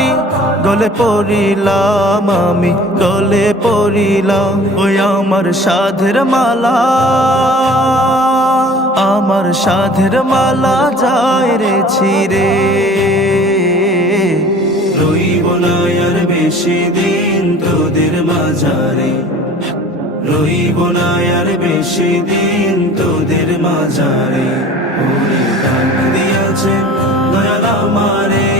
খানি গলে পড়িলাম আমি, গলে পড়িলাম ওই আমার সাধের মালা। আমার সাধের মালা যায় রে ছিরে রইব না আর বেশি দিন তোদের মাঝারে। রইব না আর বেশি দিন তোদের মাঝারে। ওরে ডাক দিয়াছে দয়াল আমারে।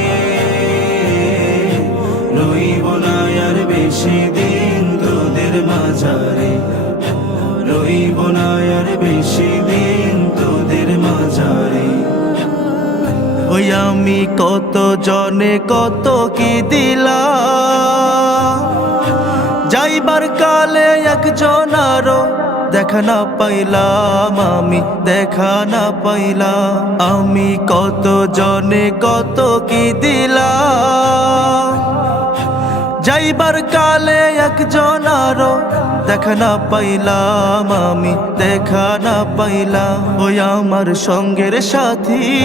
দিন তোদের মাঝারে। রইব না আর বেশি দিন তোদের মাঝারে। ওই আমি কত জনে কত কি দিলা যাইবার কালে একজন আরও দেখা না পাইলাম, আমি দেখা না পাইলাম। আমি কত জনে কত কি দিলাম। যাইবার কালে একজন আরও। দেখা না পাইলাম আমি, দেখা না পাইলাম ওই আমার সঙ্গের সাথী।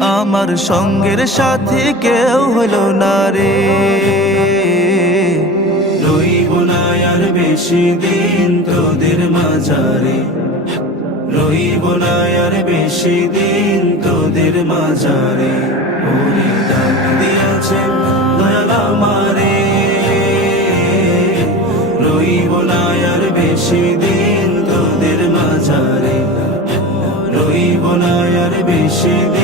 আমার সঙ্গের সাথী কেউ হলো না রে। বেশি দিন তোদের মাঝারে। রইব না আর বেশি দিন তোদের মাঝারে। না বেশি দিন তোদের মাঝারে। রই না বেশি বেশি